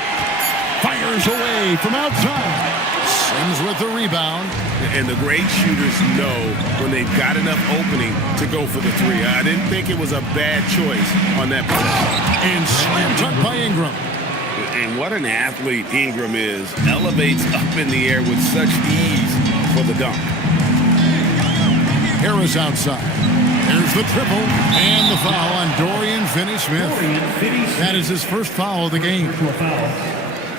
Fires away from outside. Sims with the rebound. And the great shooters know when they've got enough opening to go for the three. I didn't think it was a bad choice on that play. And slam dunk by Ingram. And what an athlete Ingram is. Elevates up in the air with such ease for the dunk. Harris outside. There's the triple and the foul on Dorian Finney-Smith. That is his first foul of the game.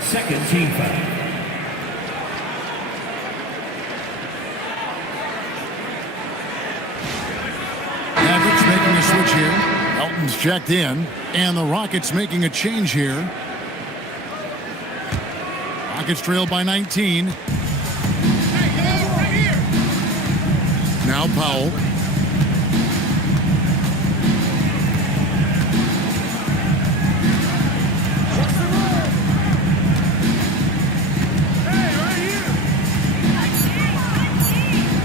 Second team foul. Mavericks making a switch here. Elton's checked in. And the Rockets making a change here. Rockets trail by 19. Now Powell.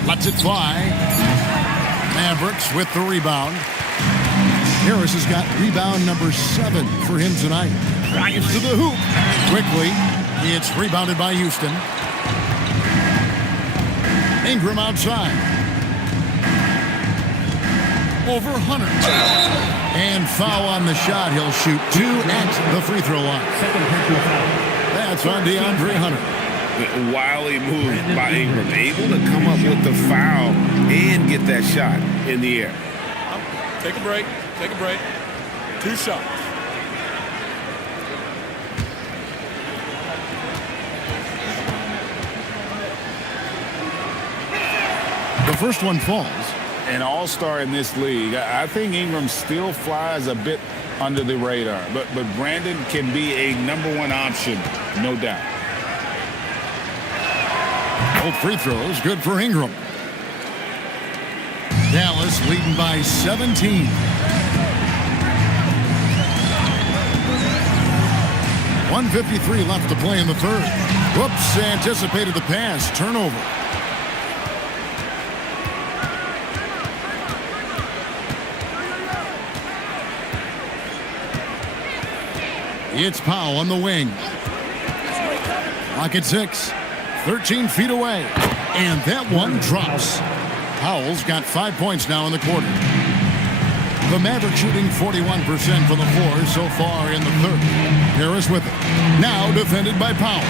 Lets it fly. Mavericks with the rebound. Harris has got rebound number 7 for him tonight. Rockets to the hoop. Quickly. It's rebounded by Houston. Ingram outside. Over Hunter. And foul on the shot. He'll shoot 2 at the free throw line. Second personal foul. That's on DeAndre Hunter. Wily move by Ingram. Able to come up with the foul and get that shot in the air. Take a break. Take a break. 2 shots. The first one falls. An all-star in this league. I think Ingram still flies a bit under the radar, but Brandon can be a #1 option, no doubt. Both free throws good for Ingram. Dallas leading by 17. 1:53 left to play in the third. Whoops, anticipated the pass. Turnover. It's Powell on the wing. Clock at 6. 13 feet away. And that one drops. Powell's got 5 points now in the quarter. The Mavericks shooting 41% from the floor so far in the third. Harris with it. Now defended by Powell.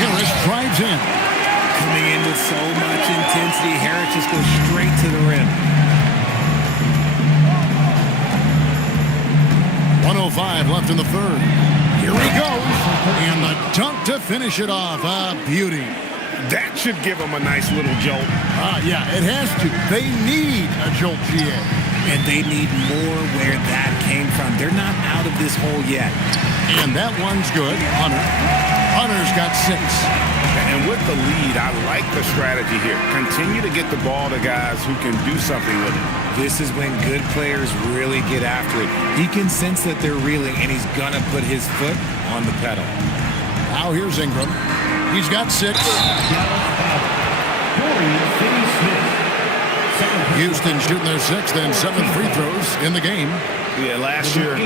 Harris drives in. Coming in with so much intensity, Harris just goes straight to the rim. 1:05 left in the third. Here he goes. And the dunk to finish it off. A beauty. That should give him a nice little jolt. Yeah, it has to. They need a jolt, GA. And they need more where that came from. They're not out of this hole yet. And that one's good. Hunter. Hunter's got 6. And with the lead, I like the strategy here. Continue to get the ball to guys who can do something with it. This is when good players really get after it. He can sense that they're reeling, and he's going to put his foot on the pedal. Now here's Ingram. He's got 6. Houston shooting their 6th and 7th free throws in the game. Yeah, last year,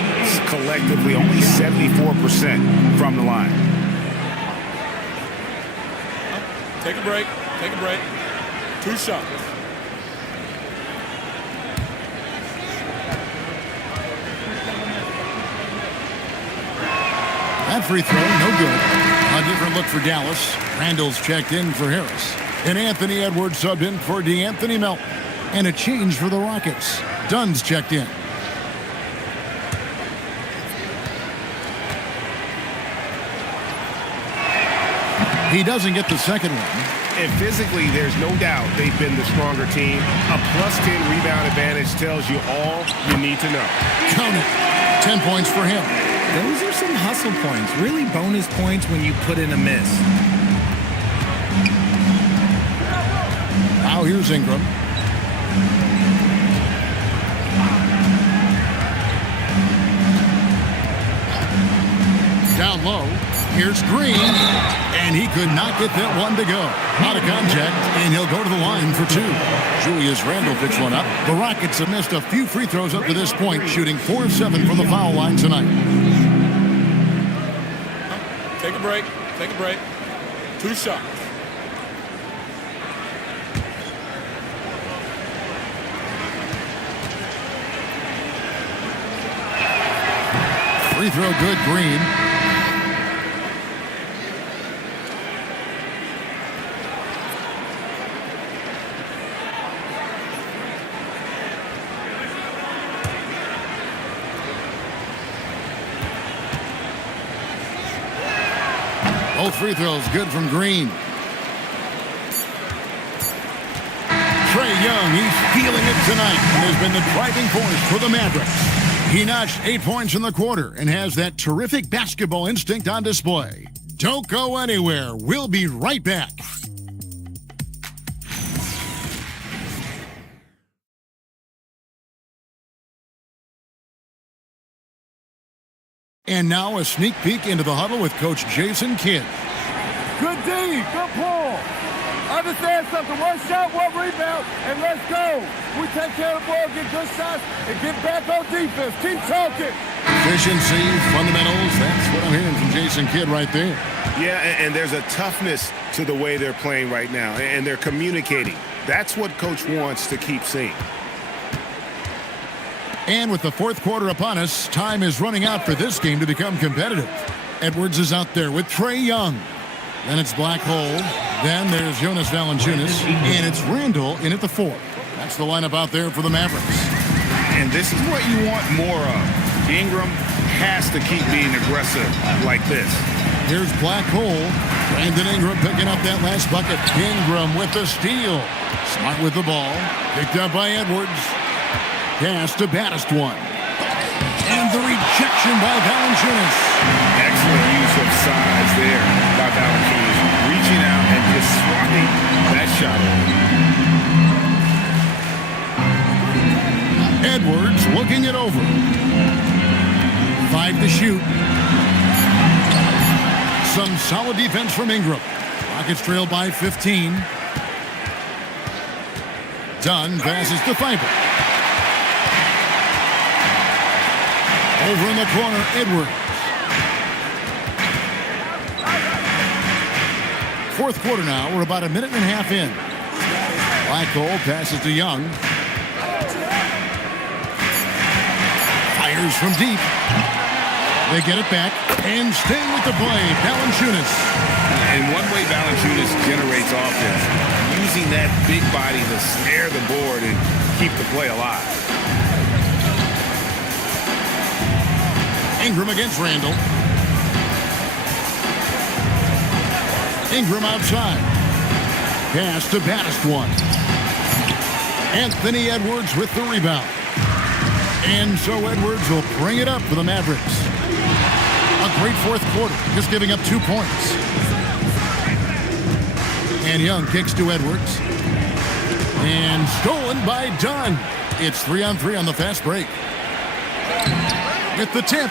collectively, only 74% from the line. Take a break. Take a break. 2 shots. That free throw, no good. A different look for Dallas. Randall's checked in for Harris. And Anthony Edwards subbed in for DeAnthony Melton. And a change for the Rockets. Dunn's checked in. He doesn't get the second one. And physically, there's no doubt they've been the stronger team. A +10 rebound advantage tells you all you need to know. Count it. 10 points for him. Those are some hustle points, really bonus points when you put in a miss. Now here's Ingram. Down low. Here's Green. And he could not get that one to go. Out of contact, and he'll go to the line for 2. Julius Randle picks one up. The Rockets have missed a few free throws up to this point, shooting 4-7 from the foul line tonight. Take a break. Take a break. 2 shots. Free throw good, Green. Both free throws good from Green. Trae Young, he's feeling it tonight and has been the driving force for the Mavericks. He notched 8 points in the quarter and has that terrific basketball instinct on display. Don't go anywhere. We'll be right back. And now a sneak peek into the huddle with Coach Jason Kidd. Good D. Good pull. Understand something. 1 shot, 1 rebound, and let's go. We take care of the ball, get good shots, and get back on defense. Keep talking. Efficiency, fundamentals. That's what I'm hearing from Jason Kidd right there. Yeah, and there's a toughness to the way they're playing right now, and they're communicating. That's what Coach wants to keep seeing. And with the 4th quarter upon us, time is running out for this game to become competitive. Edwards is out there with Trae Young. Then it's Black Hole. Then there's Jonas Valanciunas. And it's Randall in at the 4. That's the lineup out there for the Mavericks. And this is what you want more of. Ingram has to keep being aggressive like this. Here's Black Hole. Brandon Ingram picking up that last bucket. Ingram with the steal. Smart with the ball. Picked up by Edwards. Pass to Baddest one. And the rejection by Valanciunas. Excellent use of size there by Valanciunas. Reaching out and just swatting that shot. Edwards looking it over. 5 to shoot. Some solid defense from Ingram. Rockets trail by 15. Dunn passes to Thibault. Over in the corner, Edwards. 4th quarter now. We're about a minute and a half in. Black Hole passes to Young. Fires from deep. They get it back. And staying with the play, Valanciunas. And one way Valanciunas generates offense, using that big body to snare the board and keep the play alive. Ingram against Randall. Ingram outside. Pass to Baddest one. Anthony Edwards with the rebound. And so Edwards will bring it up for the Mavericks. A Great fourth quarter, just giving up 2 points. And Young kicks to Edwards. And stolen by Dunn. It's 3-on-3 on the fast break. With the tip,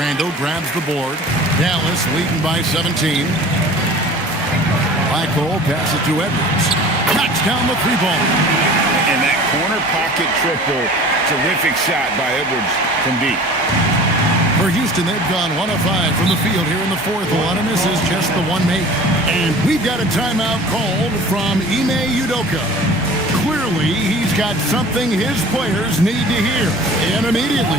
Randall grabs the board. Dallas leading by 17. Michael passes to Edwards. Knocks down the 3-ball. And that corner pocket triple, terrific shot by Edwards from deep. For Houston, they've gone 1 of 5 from the field here in the fourth. A lot of misses, just the one make. And we've got a timeout called from Ime Udoka. Clearly, he's got something his players need to hear. And immediately.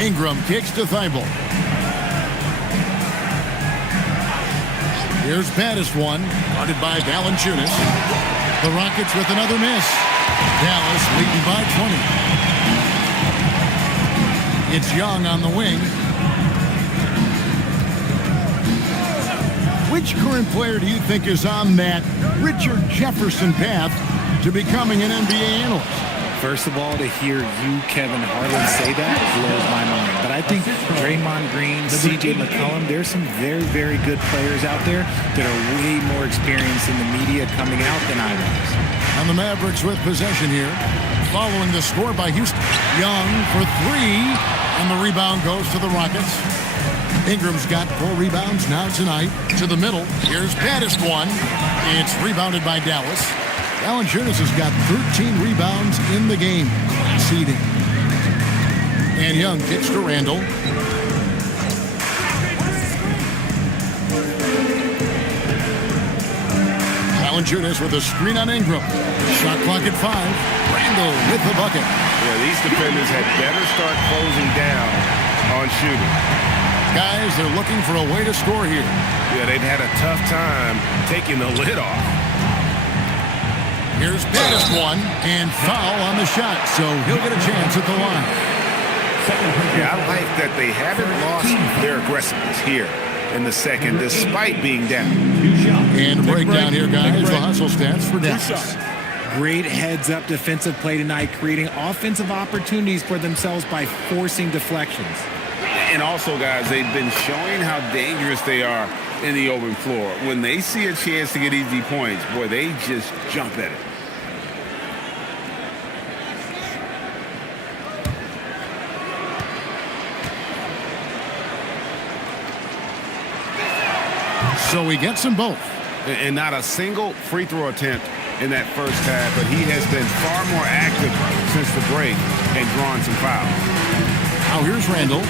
Ingram kicks to Thibault. Here's Baddest one, guarded by Valanciunas. The Rockets with another miss. Dallas leading by 20. It's Young on the wing. Which current player do you think is on that Richard Jefferson path to becoming an NBA analyst? First of all, to hear you, Kevin Harlan, say that blows my mind. But I think Draymond Green, C.J. McCollum, there's some very, very good players out there that are way more experienced in the media coming out than I was. And the Mavericks with possession here, following the score by Houston. Young for 3, and the rebound goes to the Rockets. Ingram's got 4 rebounds now tonight. To the middle, here's Baddest one. It's rebounded by Dallas. Valanciunas has got 13 rebounds in the game. Seeding. And Young kicks to Randall. Valanciunas with a screen on Ingram. Shot clock at 5. Randall with the bucket. Yeah, these defenders had better start closing down on shooting. Guys, they're looking for a way to score here. Yeah, they've had a tough time taking the lid off. Here's Baddest one, and foul on the shot, so he'll get a chance at the line. Yeah, I like that they haven't lost their aggressiveness here in the second, despite being down. And a breakdown here, guys. The hustle stats for Dallas. Great heads-up defensive play tonight, creating offensive opportunities for themselves by forcing deflections. And also, guys, they've been showing how dangerous they are in the open floor. When they see a chance to get easy points, boy, they just jump at it. So he gets them both. And not a single free throw attempt in that first half, but he has been far more active since the break and drawn some fouls. Now here's Randall.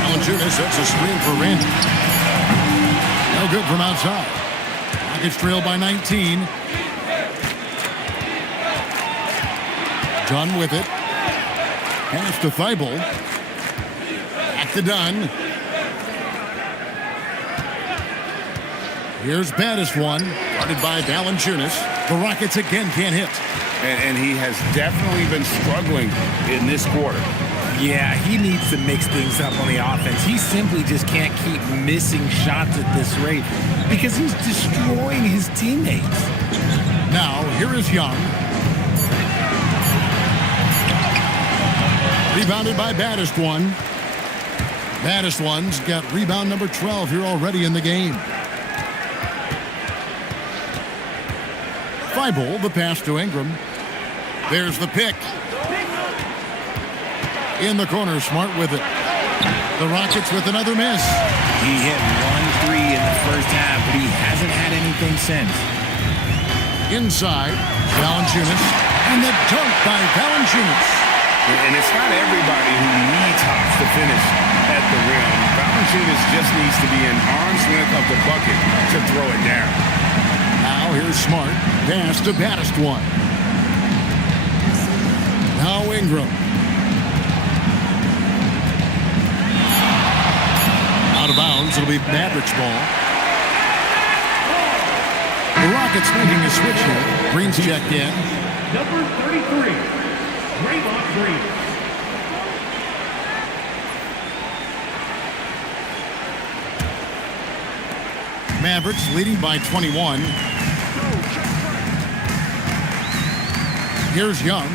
Valanciunas sets a screen for Randall. No good from outside. Rockets trail by 19. Dunn with it. Pass to Thibault. Back to Dunn. Here's Baddest one, guarded by Valanciunas. The Rockets again can't hit. And he has definitely been struggling in this quarter. Yeah, he needs to mix things up on the offense. He simply just can't keep missing shots at this rate because he's destroying his teammates. Now, here is Young. Rebounded by Baddest One. Baddest One's got rebound number 12 here already in the game. Thibault, the pass to Ingram. There's the pick. In the corner, Smart with it. The Rockets with another miss. He hit 1 3 in the first half, but he hasn't had anything since. Inside, Valanciunas. And the dunk by Valanciunas. And it's not everybody who needs Hops to finish at the rim. Valanciunas just needs to be an arm's length of the bucket to throw it down. Now here's Smart. Pass to Baddest One. Now Ingram. Out of bounds. It'll be Mavericks ball. The Rockets making a switch here. Green's checked in. Number 33, Draymond Green. Mavericks leading by 21. Here's Young.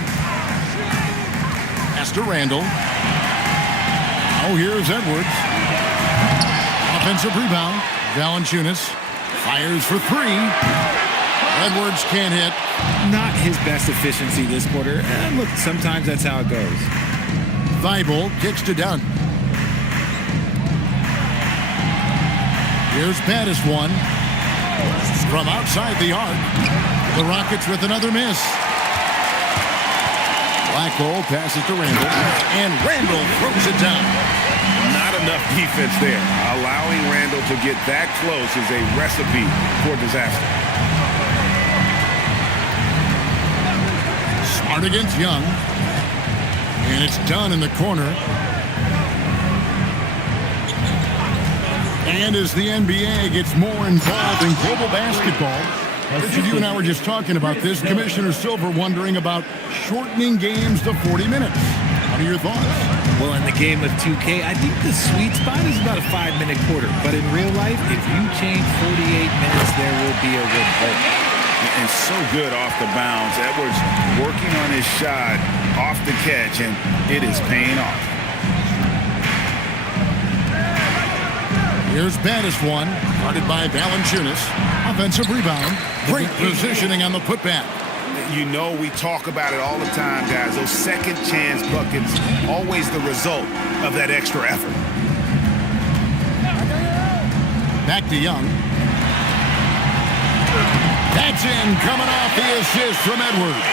Pass to Randall. Oh, here's Edwards. Offensive rebound. Valanciunas fires for 3. Edwards can't hit. Not his best efficiency this quarter. And look, sometimes that's how it goes. Thibault kicks to Dunn. Here's Baddest One. From outside the arc. The Rockets with another miss. Blackwell passes to Randall. And Randall throws it down. Not enough defense there. Allowing Randall to get that close is a recipe for disaster. Smart against Young. And it's done in the corner. And as the NBA gets more involved in global basketball, Richard, you and I were just talking about this. Commissioner Silver wondering about shortening games to 40 minutes. What are your thoughts? Well, in the game of 2K, I think the sweet spot is about a 5-minute quarter. But in real life, if you change 48 minutes, there will be a revolt. And so good off the bounds. Edwards working on his shot off the catch, and it is paying off. Here's Baddest One, guarded by Valanciunas. Offensive rebound. Great positioning on the putback. You know we talk about it all the time, guys. Those second chance buckets, always the result of that extra effort. Back to Young. That's in, coming off the assist from Edwards.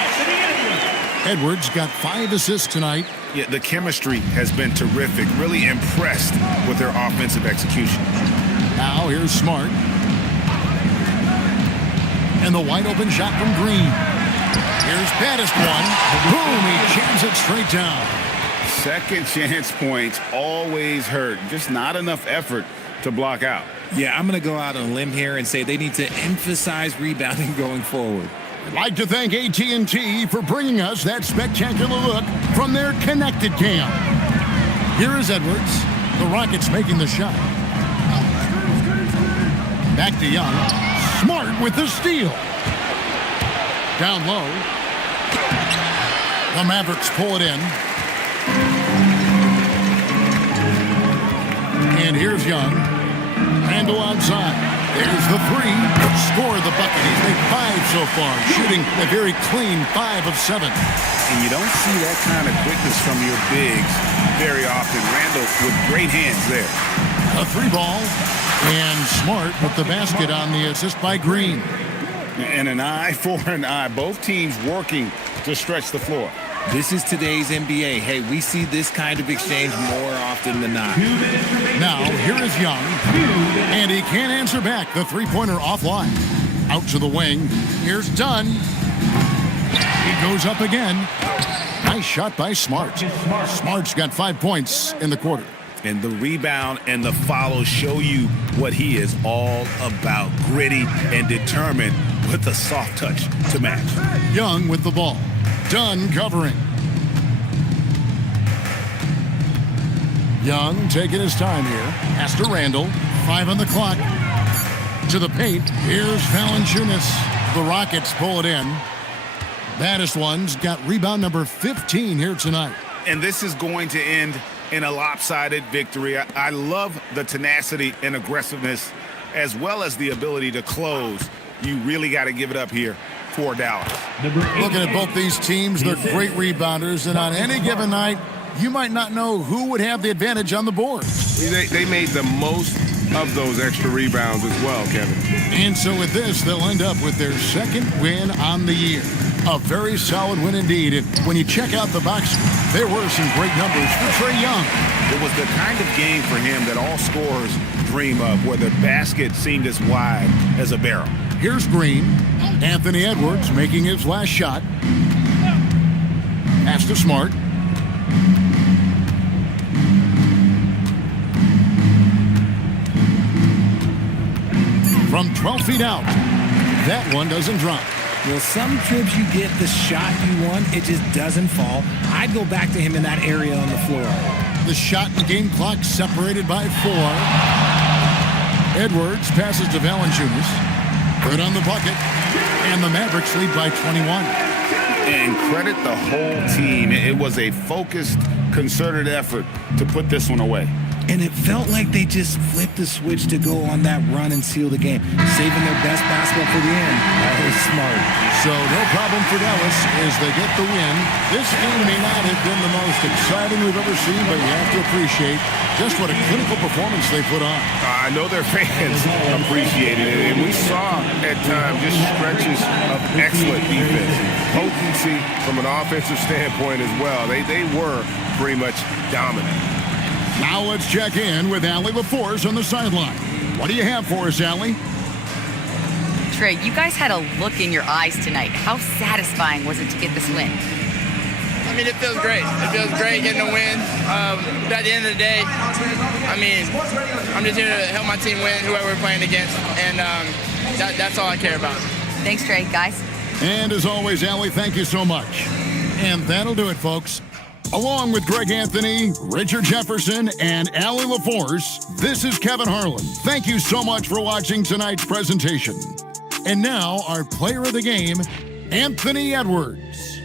Edwards got 5 assists tonight. Yeah, the chemistry has been terrific. Really impressed with their offensive execution. Now here's Smart. And the wide open shot from Green. Here's Baddest One. Boom, he jams it straight down. Second chance points always hurt. Just not enough effort to block out. Yeah, I'm going to go out on a limb here and say they need to emphasize rebounding going forward. I'd like to thank AT&T for bringing us that spectacular look from their connected cam. Here is Edwards. The Rockets making the shot. Back to Young. Smart with the steal. Down low. The Mavericks pull it in. And here's Young. Randall outside. There's the 3. Score the bucket. He's made 5 so far. Shooting a very clean 5 of 7. And you don't see that kind of quickness from your bigs very often. Randall with great hands there. A 3 ball. And Smart with the basket on the assist by Green. And an eye for an eye. Both teams working to stretch the floor. This is today's NBA. Hey, we see this kind of exchange more often than not. Now, here is Young. And he can't answer back. The three-pointer offline. Out to the wing. Here's Dunn. He goes up again. Nice shot by Smart. Smart's got 5 points in the quarter. And the rebound and the follow show you what he is all about. Gritty and determined with a soft touch to match. Young with the ball. Dunn covering. Young taking his time here. Pass to Randall. 5 on the clock. To the paint. Here's Valanciunas. The Rockets pull it in. Baddest one's got rebound number 15 here tonight. And this is going to end in a lopsided victory. I love the tenacity and aggressiveness as well as the ability to close. You really got to give it up here for Dallas. Looking at both these teams, they're great rebounders, and on any given night, you might not know who would have the advantage on the board. They made the most of those extra rebounds as well, Kevin. And so with this, they'll end up with their second win on the year. A very solid win indeed. And when you check out the box score, there were some great numbers for Trae Young. It was the kind of game for him that all scorers dream of, where the basket seemed as wide as a barrel. Here's Green. Anthony Edwards making his last shot. Pass to Smart. From 12 feet out. That one doesn't drop. Well, some trips you get the shot you want, it just doesn't fall. I'd go back to him in that area on the floor. The shot and game clock separated by 4. Edwards passes to Valanciunas. Good on the bucket. And the Mavericks lead by 21. And credit the whole team. It was a focused, concerted effort to put this one away. And it felt like they just flipped the switch to go on that run and seal the game, saving their best basketball for the end. That was smart. So no problem for Dallas as they get the win. This game may not have been the most exciting we've ever seen, but you have to appreciate just what a clinical performance they put on. I know their fans appreciated it, and we saw at times just stretches of excellent defense, potency from an offensive standpoint as well. They were pretty much dominant. Now let's check in with Allie LaForce on the sideline. What do you have for us, Allie? Trae, you guys had a look in your eyes tonight. How satisfying was it to get this win? I mean, it feels great. It feels great getting a win. But at the end of the day, I mean, I'm just here to help my team win, whoever we're playing against, and that's all I care about. Thanks, Trae, guys. And as always, Allie, thank you so much. And that'll do it, folks. Along with Greg Anthony, Richard Jefferson, and Allie LaForce, this is Kevin Harlan. Thank you so much for watching tonight's presentation. And now, our player of the game, Anthony Edwards.